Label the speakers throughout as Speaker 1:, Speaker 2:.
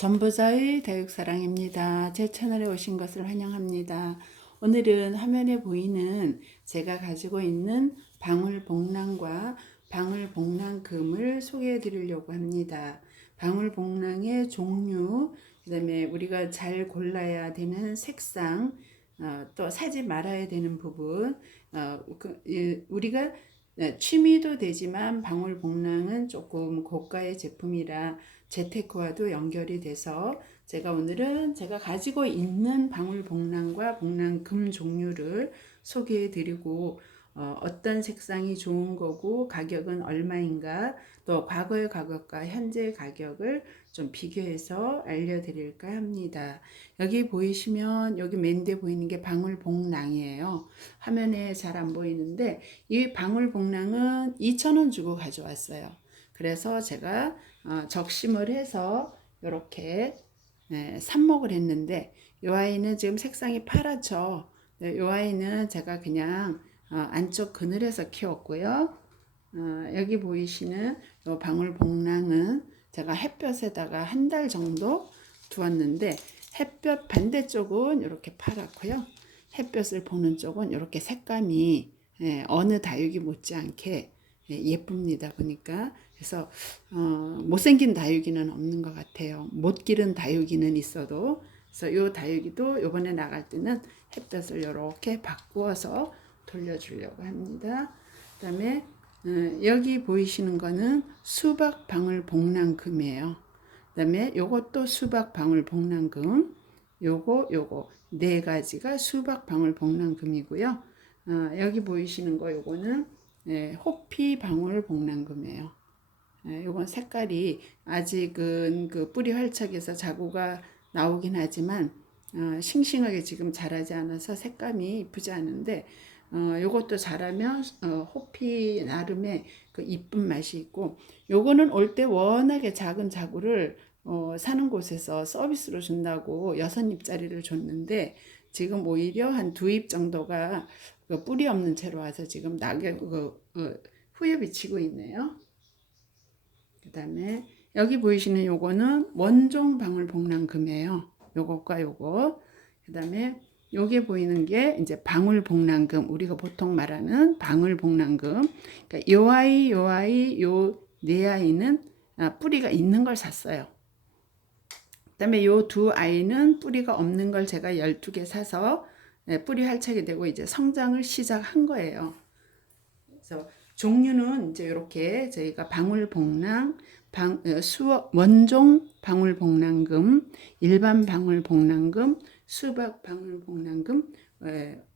Speaker 1: 전부자의 다육사랑입니다. 제 채널에 오신 것을 환영합니다. 오늘은 화면에 보이는 제가 가지고 있는 방울복랑과 방울복랑금을 소개해 드리려고 합니다. 방울복랑의 종류, 그 다음에 우리가 잘 골라야 되는 색상, 어, 또 사지 말아야 되는 부분, 어, 그, 이, 우리가 네, 취미도 되지만 방울복랑은 조금 고가의 제품이라 재테크와도 연결이 돼서 제가 오늘은 제가 가지고 있는 방울복랑과 복랑금 종류를 소개해 드리고 어, 어떤 색상이 좋은 거고 가격은 얼마인가 또 과거의 가격과 현재 가격을 좀 비교해서 알려드릴까 합니다. 여기 보이시면 여기 맨데 보이는 게 방울복랑이에요. 화면에 잘 안 보이는데 이 방울복랑은 2,000원 주고 가져왔어요. 그래서 제가 어, 적심을 해서 이렇게 네, 삽목을 했는데 이 아이는 지금 색상이 파랗죠. 네, 이 아이는 제가 그냥 어, 안쪽 그늘에서 키웠고요. 어, 여기 보이시는 이 방울복랑은 제가 햇볕에다가 한 달 정도 두었는데 햇볕 반대쪽은 이렇게 파랗고요. 햇볕을 보는 쪽은 이렇게 색감이 예, 어느 다육이 못지않게 예, 예쁩니다. 보니까 그래서 어, 못생긴 다육이는 없는 것 같아요. 못 기른 다육이는 있어도 그래서 요 다육이도 요번에 나갈 때는 햇볕을 이렇게 바꾸어서 돌려주려고 합니다. 그 다음에 어, 여기 보이시는 거는 수박 방울 복랑금이에요. 그 다음에 요것도 수박 방울 복랑금, 요거 요거 네 가지가 수박 방울 복랑금이고요. 어, 여기 보이시는 거 요거는 예, 호피 방울 복랑금이에요. 예, 요건 색깔이 아직은 그 뿌리 활착에서 자구가 나오긴 하지만 어, 싱싱하게 지금 자라지 않아서 색감이 이쁘지 않은데 어, 요것도 자라면 어, 호피 나름의 그 이쁜 맛이 있고 요거는 올 때 워낙에 작은 자구를 어, 사는 곳에서 서비스로 준다고 여섯 잎짜리를 줬는데 지금 오히려 한 두 잎 정도가 그 뿌리 없는 채로 와서 지금 낙엽 그, 그 후엽이 치고 있네요. 그 다음에 여기 보이시는 요거는 원종 방울 복랑금이에요. 요것과 요거. 그 다음에 요게 보이는 게 이제 방울 복랑금 우리가 보통 말하는 방울 복랑금 그러니까 요 아이 요 아이 요 네 아이는 아, 뿌리가 있는 걸 샀어요 그 다음에 요 두 아이는 뿌리가 없는 걸 제가 12개 사서 네, 뿌리 활착이 되고 이제 성장을 시작한 거예요 그래서 종류는 이제 이렇게 저희가 방울복랑 방, 어, 수어, 원종 방울복랑금 일반 방울복랑금 수박 방울복랑금,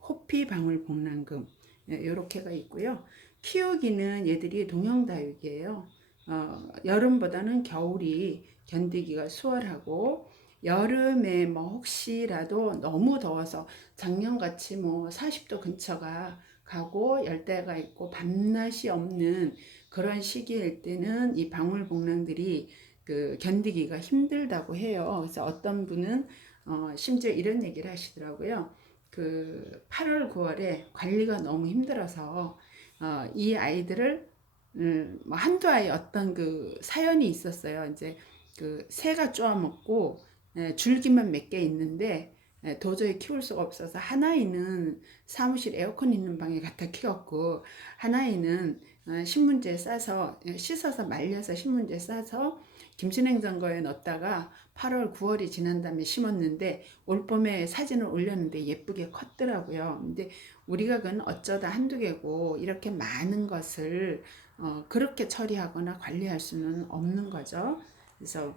Speaker 1: 호피 방울복랑금 이렇게가 있고요. 키우기는 얘들이 동형다육이에요. 어, 여름보다는 겨울이 견디기가 수월하고 여름에 뭐 혹시라도 너무 더워서 작년같이 뭐 40도 근처가 가고 열대가 있고 밤낮이 없는 그런 시기일 때는 이 방울복랑들이 그 견디기가 힘들다고 해요. 그래서 어떤 분은 어, 심지어 이런 얘기를 하시더라고요. 그 8월, 9월에 관리가 너무 힘들어서 어, 이 아이들을 음, 뭐 한두 아이 어떤 그 사연이 있었어요. 이제 그 새가 쪼아먹고 예, 줄기만 몇 개 있는데 예, 도저히 키울 수가 없어서 하나이는 사무실 에어컨 있는 방에 갖다 키웠고 하나이는 어, 신문지에 싸서 예, 씻어서 말려서 신문지에 싸서 김치냉장고에 넣었다가 8월, 9월이 지난 다음에 심었는데 올 봄에 사진을 올렸는데 예쁘게 컸더라고요. 근데 우리가 그건 어쩌다 한두 개고 이렇게 많은 것을 어, 그렇게 처리하거나 관리할 수는 없는 거죠. 그래서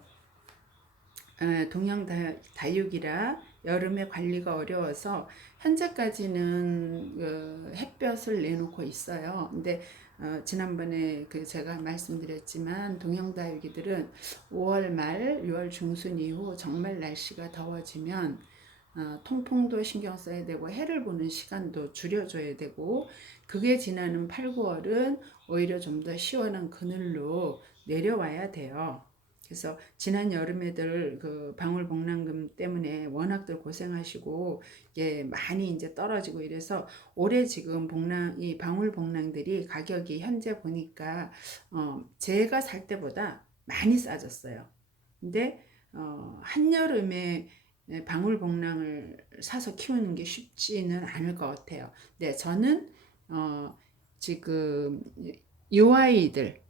Speaker 1: 어, 동양 다육이라 여름에 관리가 어려워서 현재까지는 그 햇볕을 내놓고 있어요. 근데 어, 지난번에 그 제가 말씀드렸지만 동형다육이들은 5월 말 6월 중순 이후 정말 날씨가 더워지면 어, 통풍도 신경 써야 되고 해를 보는 시간도 줄여줘야 되고 그게 지나는 8, 9월은 오히려 좀 더 시원한 그늘로 내려와야 돼요. 그래서 지난 여름에들 그 방울복랑금 때문에 워낙들 고생하시고 이게 많이 이제 떨어지고 이래서 올해 지금 복랑 이 방울복랑들이 가격이 현재 보니까 어 제가 살 때보다 많이 싸졌어요. 근데 어, 한여름에 네, 방울복랑을 사서 키우는 게 쉽지는 않을 것 같아요. 네, 저는 어, 지금 요 아이들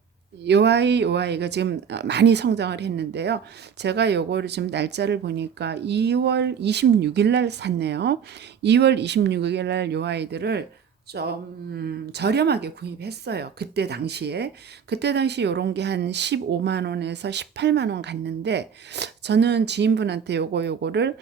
Speaker 1: 요 아이 요 아이가 지금 어, 많이 성장을 했는데요. 제가 요거를 지금 날짜를 보니까 2월 26일 날 샀네요. 2월 26일 날 요 아이들을 좀 저렴하게 구입했어요. 그때 당시에. 그때 당시 요런 게 한 15만 원에서 18만 원 갔는데 저는 지인분한테 요거 요거를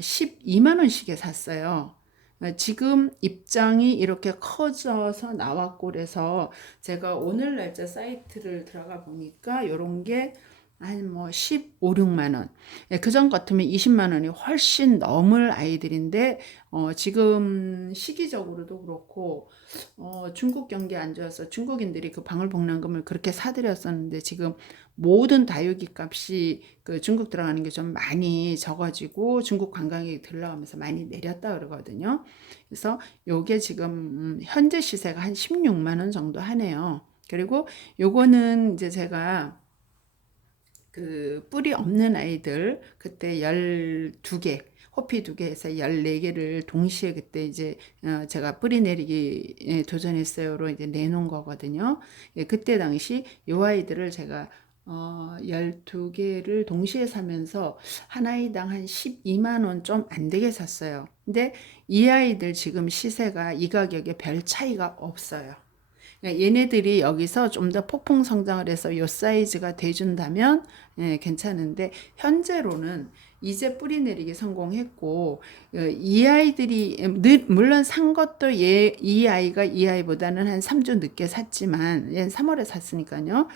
Speaker 1: 12만 원씩에 샀어요. 어, 지금 입장이 이렇게 커져서 나왔고 그래서 제가 오늘 날짜 사이트를 들어가 보니까 요런 게 한뭐 15, 6만 원. 예, 그전 같으면 20만 원이 훨씬 넘을 아이들인데 어, 지금 시기적으로도 그렇고 어, 중국 경기 안 좋아서 중국인들이 그 방울복랑금을 그렇게 사들였었는데 지금 모든 다육이 값이 그 중국 들어가는 게 좀 많이 적어지고 중국 관광객이 들러가면서 많이 내렸다 그러거든요. 그래서 요게 지금 음, 현재 시세가 한 16만 원 정도 하네요. 그리고 요거는 이제 제가 그 뿌리 없는 아이들 그때 12개 호피 두 개에서 14개를 동시에 그때 이제 어 제가 뿌리 내리기 도전했어요로 이제 내놓은 거거든요. 예, 그때 당시 요 아이들을 제가 어 12개를 동시에 사면서 한 아이당 한 12만 원 좀 안 되게 샀어요. 근데 이 아이들 지금 시세가 이 가격에 별 차이가 없어요. 그러니까 얘네들이 여기서 좀 더 폭풍 성장을 해서 요 사이즈가 돼준다면 예, 괜찮은데 현재로는 이제 뿌리 내리기 성공했고 어, 이 아이들이 물론 산 것도 얘, 이 아이가 이 아이보다는 한 3주 늦게 샀지만 얘는 3월에 샀으니까요.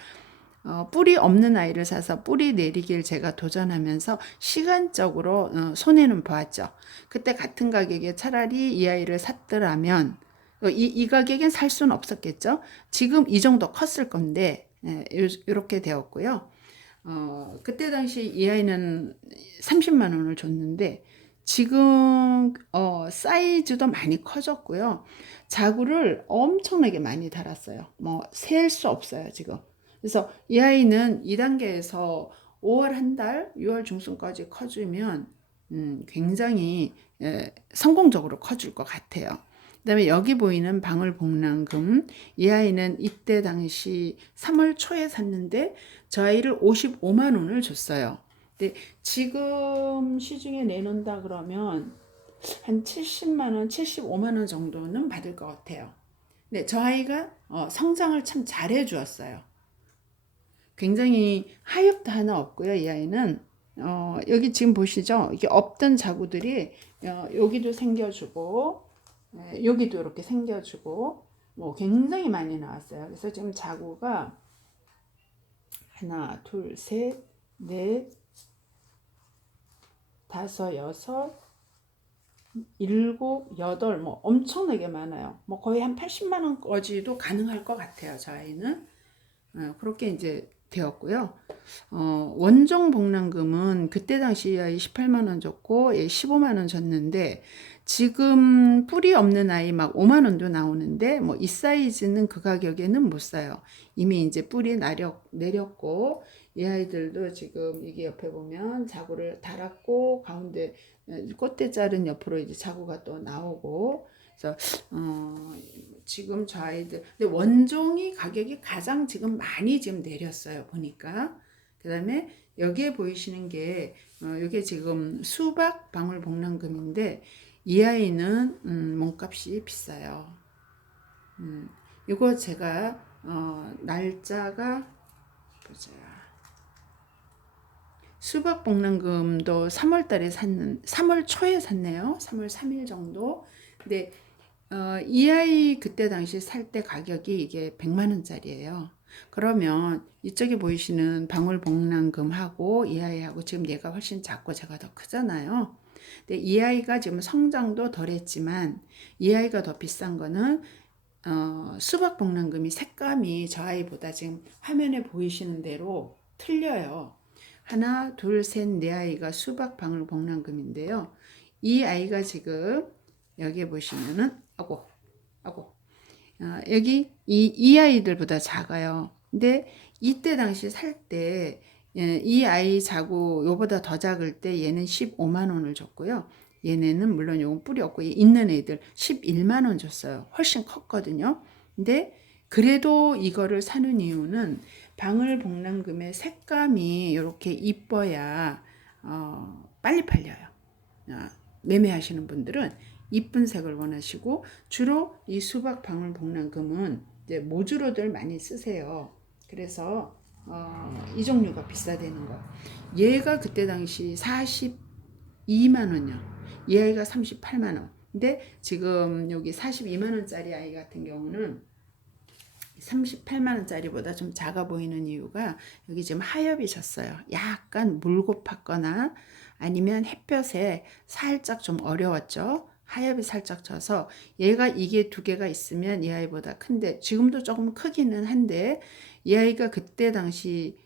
Speaker 1: 어, 뿌리 없는 아이를 사서 뿌리 내리기를 제가 도전하면서 시간적으로 어, 손해는 보았죠. 그때 같은 가격에 차라리 이 아이를 샀더라면 어, 이, 이 가격엔 살 수는 없었겠죠. 지금 이 정도 컸을 건데 예, 이렇게 되었고요. 어, 그때 당시 이 아이는 30만 원을 줬는데 지금 어, 사이즈도 많이 커졌고요. 자구를 엄청나게 많이 달았어요. 뭐 셀 수 없어요 지금. 그래서 이 아이는 2단계에서 5월 한 달, 6월 중순까지 커주면 음, 굉장히 예, 성공적으로 커줄 것 같아요. 그다음에 여기 보이는 방울복랑금 이 아이는 이때 당시 3월 초에 샀는데 저 아이를 55만 원을 줬어요. 근데 지금 시중에 내놓는다 그러면 한 70만 원, 75만 원 정도는 받을 것 같아요. 근데 저 아이가 어, 성장을 참 잘해 주었어요. 굉장히 하엽도 하나 없고요. 이 아이는 어, 여기 지금 보시죠. 이게 없던 자구들이 어, 여기도 생겨주고 네, 여기도 이렇게 생겨주고 뭐 굉장히 많이 나왔어요. 그래서 지금 자구가 하나, 둘, 셋, 넷, 다섯, 여섯, 일곱, 여덟, 뭐 엄청나게 많아요. 뭐 거의 한 80만 원까지도 가능할 것 같아요. 저 아이는 어, 그렇게 이제 되었고요. 어, 원종 복랑금은 그때 당시에 18만 원 줬고 15만 원 줬는데 지금 뿌리 없는 아이 막 5만 원도 나오는데 뭐 이 사이즈는 그 가격에는 못 사요. 이미 이제 뿌리 내렸, 내렸고 이 아이들도 지금 이게 옆에 보면 자구를 달았고 가운데 꽃대 자른 옆으로 이제 자구가 또 나오고 그래서 어 지금 저 아이들 근데 원종이 가격이 가장 지금 많이 지금 내렸어요 보니까 그 다음에 여기에 보이시는 게 어, 이게 지금 수박 방울 복랑금인데 이 아이는 음, 몸값이 비싸요. 음, 이거 제가 어, 날짜가 보자. 수박 복랑금도 3월 달에 샀는 3월 초에 샀네요. 3월 3일 정도. 근데 어, 이 아이 그때 당시 살 때 가격이 이게 100만 원짜리예요. 그러면 이쪽에 보이시는 방울복랑금하고 이 아이하고 지금 얘가 훨씬 작고 제가 더 크잖아요. 근데 이 아이가 지금 성장도 덜했지만 이 아이가 더 비싼 거는 어, 수박복랑금이 색감이 저 아이보다 지금 화면에 보이시는 대로 틀려요. 하나, 둘, 셋, 네 아이가 수박 방울복랑금인데요. 이 아이가 지금 여기에 보시면은 아고 아고 어, 여기 이, 이 아이들보다 작아요. 근데 이때 당시 살때 예, 이 아이 자고 요보다 더 작을 때 얘는 15만 원을 줬고요. 얘네는 물론 요건 뿌리 없고 있는 애들 11만 원 줬어요. 훨씬 컸거든요. 근데 그래도 이거를 사는 이유는 방울복랑금의 색감이 이렇게 이뻐야 어, 빨리 팔려요. 아, 매매하시는 분들은 이쁜 색을 원하시고 주로 이 수박 방울 복랑금은 이제 모주로들 많이 쓰세요. 그래서 어, 이 종류가 비싸대는 거. 얘가 그때 당시 42만 원이요. 이 아이가 38만 원. 근데 지금 여기 42만 원짜리 아이 같은 경우는 38만 원짜리보다 좀 작아 보이는 이유가 여기 지금 하엽이 졌어요. 약간 물고 팠거나 아니면 햇볕에 살짝 좀 어려웠죠. 하엽이 살짝 져서 얘가 이게 두 개가 있으면 이 아이보다 큰데 지금도 조금 크기는 한데 이 아이가 그때 당시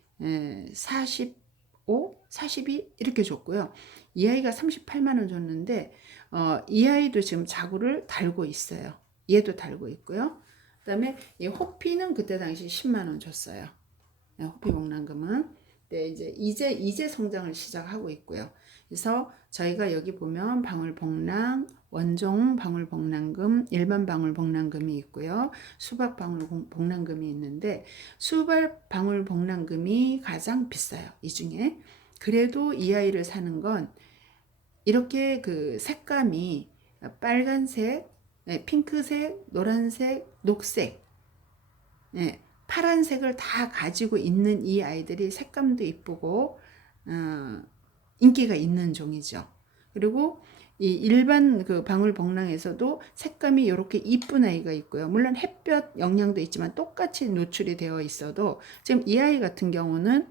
Speaker 1: 45, 42 이렇게 줬고요. 이 아이가 38만 원 줬는데 어, 이 아이도 지금 자구를 달고 있어요. 얘도 달고 있고요. 그다음에 이 호피는 그때 당시 10만 원 줬어요. 네, 호피 목난금은 네, 이제 이제 이제 성장을 시작하고 있고요. 그래서 저희가 여기 보면 방울복랑, 원종 방울복랑금, 일반 방울복랑금이 있고요. 수박 방울복랑금이 있는데 수박 방울복랑금이 가장 비싸요. 이 중에 그래도 이 아이를 사는 건 이렇게 그 색감이 빨간색, 네, 핑크색, 노란색, 녹색, 네, 파란색을 다 가지고 있는 이 아이들이 색감도 이쁘고 어, 인기가 있는 종이죠. 그리고 이 일반 그 방울복랑에서도 색감이 이렇게 이쁜 아이가 있고요. 물론 햇볕 영향도 있지만 똑같이 노출이 되어 있어도 지금 이 아이 같은 경우는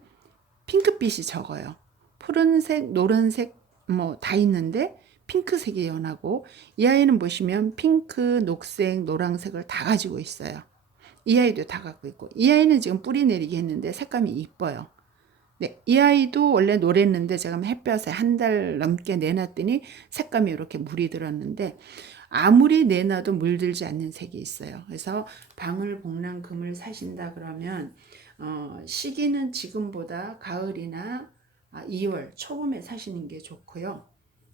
Speaker 1: 핑크빛이 적어요. 푸른색, 노란색 뭐 다 있는데 핑크색이 연하고 이 아이는 보시면 핑크, 녹색, 노란색을 다 가지고 있어요. 이 아이도 다 갖고 있고 이 아이는 지금 뿌리 내리게 했는데 색감이 이뻐요. 네, 이 아이도 원래 노랬는데 제가 햇볕에 한 달 넘게 내놨더니 색감이 이렇게 물이 들었는데 아무리 내놔도 물들지 않는 색이 있어요. 그래서 방울 복랑금을 사신다 그러면 어, 시기는 지금보다 가을이나 2월 초봄에 사시는 게 좋고요.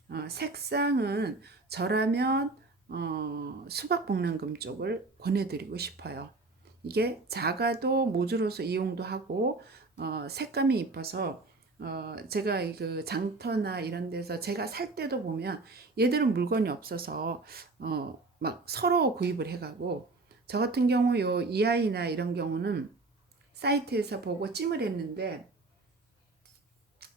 Speaker 1: 어, 색상은 저라면 어, 수박 복랑금 쪽을 권해드리고 싶어요. 이게 작아도 모주로서 이용도 하고 어, 색감이 이뻐서 어, 제가 그 장터나 이런 데서 제가 살 때도 보면 얘들은 물건이 없어서 어, 막 서로 구입을 해가고 저 같은 경우 요 이아이나 이런 경우는 사이트에서 보고 찜을 했는데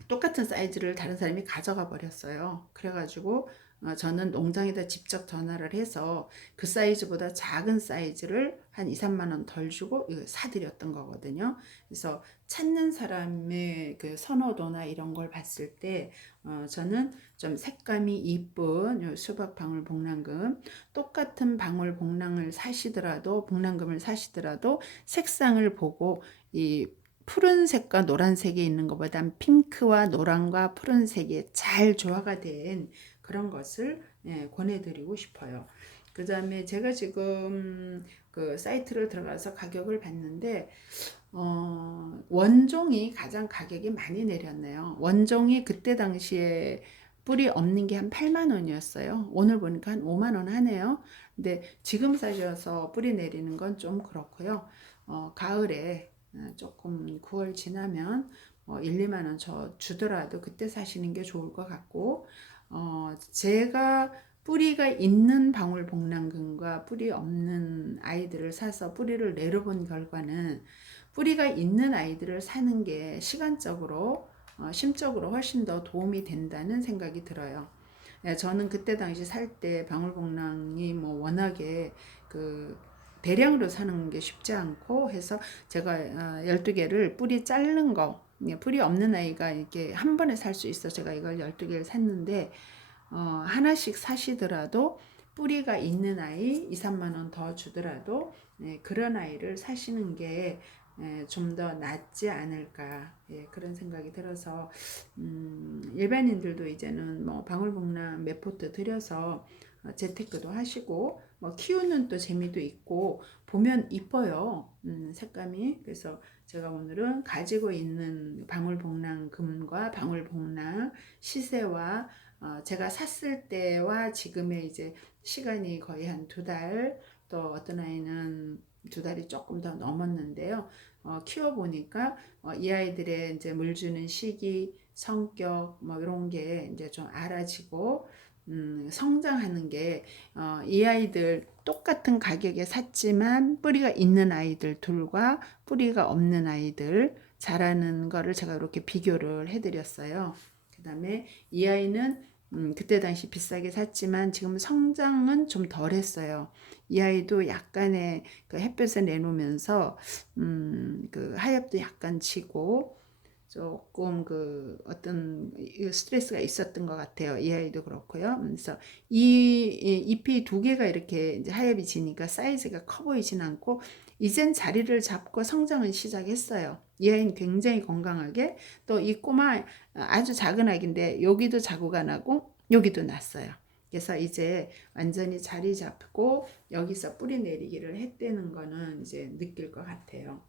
Speaker 1: 똑같은 사이즈를 다른 사람이 가져가 버렸어요. 그래가지고 어, 저는 농장에다 직접 전화를 해서 그 사이즈보다 작은 사이즈를 한 2, 3만 원 덜 주고 사드렸던 거거든요. 그래서 찾는 사람의 그 선호도나 이런 걸 봤을 때 어, 저는 좀 색감이 이쁜 수박 방울 복랑금 똑같은 방울 복랑을 사시더라도 복랑금을 사시더라도 색상을 보고 이 푸른색과 노란색이 있는 것보단 핑크와 노란과 푸른색이 잘 조화가 된 그런 것을 예, 권해드리고 싶어요. 그 다음에 제가 지금 그 사이트를 들어가서 가격을 봤는데, 어, 원종이 가장 가격이 많이 내렸네요. 원종이 그때 당시에 뿌리 없는 게 한 8만 원이었어요. 오늘 보니까 한 5만 원 하네요. 근데 지금 사셔서 뿌리 내리는 건 좀 그렇고요. 어, 가을에 어, 조금 9월 지나면 뭐 1, 2만 원 저 주더라도 그때 사시는 게 좋을 것 같고 어, 제가 뿌리가 있는 방울복랑금과 뿌리 없는 아이들을 사서 뿌리를 내려본 결과는 뿌리가 있는 아이들을 사는 게 시간적으로 어, 심적으로 훨씬 더 도움이 된다는 생각이 들어요. 예, 저는 그때 당시 살 때 방울복랑이 뭐 워낙에 그 대량으로 사는 게 쉽지 않고 해서 제가 어, 12개를 뿌리 자른 거 뿌리 없는 아이가 이렇게 한 번에 살 수 있어. 제가 이걸 12개를 샀는데 어, 하나씩 사시더라도 뿌리가 있는 아이 2, 3만 원 더 주더라도 네, 그런 아이를 사시는 게 예, 좀더 낫지 않을까 예, 그런 생각이 들어서 음, 일반인들도 이제는 뭐 방울복랑 메포트 들여서 어, 재테크도 하시고 뭐 키우는 또 재미도 있고 보면 이뻐요. 음, 색감이. 그래서 제가 오늘은 가지고 있는 방울복랑 금과 방울복랑 시세와 어, 제가 샀을 때와 지금의 이제 시간이 거의 한 두 달, 또 어떤 아이는 두 달이 조금 더 넘었는데요. 어, 키워보니까 어, 이 아이들의 이제 물 주는 시기, 성격, 뭐 이런 게 이제 좀 알아지고, 음, 성장하는 게, 어, 이 아이들 똑같은 가격에 샀지만 뿌리가 있는 아이들 둘과 뿌리가 없는 아이들 자라는 거를 제가 이렇게 비교를 해드렸어요. 그 다음에 이 아이는 음, 그때 당시 비싸게 샀지만 지금 성장은 좀 덜 했어요. 이 아이도 약간의 그 햇볕에 내놓으면서 음, 그 하엽도 약간 치고 조금 그 어떤 스트레스가 있었던 것 같아요. 이 아이도 그렇고요. 그래서 이 잎이 두 개가 이렇게 하엽이 지니까 사이즈가 커 보이진 않고 이젠 자리를 잡고 성장은 시작했어요. 이 아이는 굉장히 건강하게 또 이 꼬마 아주 작은 아기인데 여기도 자구가 나고 여기도 났어요. 그래서 이제 완전히 자리 잡고 여기서 뿌리 내리기를 했다는 거는 이제 느낄 것 같아요.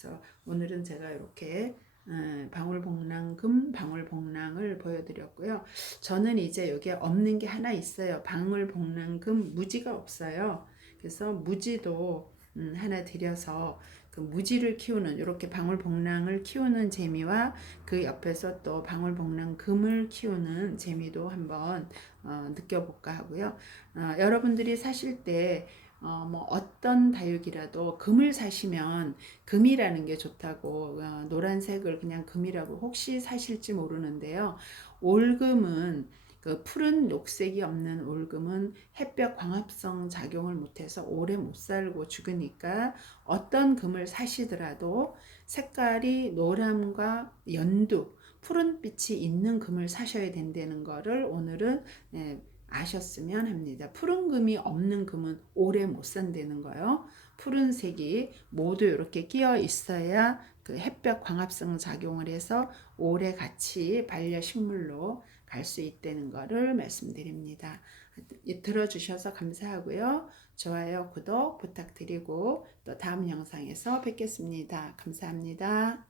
Speaker 1: 그래서 오늘은 제가 이렇게 어, 방울복랑금 방울복랑을 보여드렸고요. 저는 이제 여기에 없는 게 하나 있어요. 방울복랑금 무지가 없어요. 그래서 무지도 음, 하나 드려서 그 무지를 키우는 이렇게 방울복랑을 키우는 재미와 그 옆에서 또 방울복랑금을 키우는 재미도 한번 어, 느껴볼까 하고요. 어, 여러분들이 사실 때 어, 뭐 어떤 다육이라도 금을 사시면 금이라는 게 좋다고 어, 노란색을 그냥 금이라고 혹시 사실지 모르는데요. 올금은 그 푸른 녹색이 없는 올금은 햇볕 광합성 작용을 못해서 오래 못 살고 죽으니까 어떤 금을 사시더라도 색깔이 노람과 연두 푸른빛이 있는 금을 사셔야 된다는 거를 오늘은 네, 아셨으면 합니다. 푸른 금이 없는 금은 오래 못 산다는 거요. 푸른색이 모두 이렇게 끼어 있어야 그 햇볕 광합성 작용을 해서 오래 같이 반려 식물로 갈 수 있다는 거를 말씀드립니다. 들어주셔서 감사하고요. 좋아요, 구독 부탁드리고 또 다음 영상에서 뵙겠습니다. 감사합니다.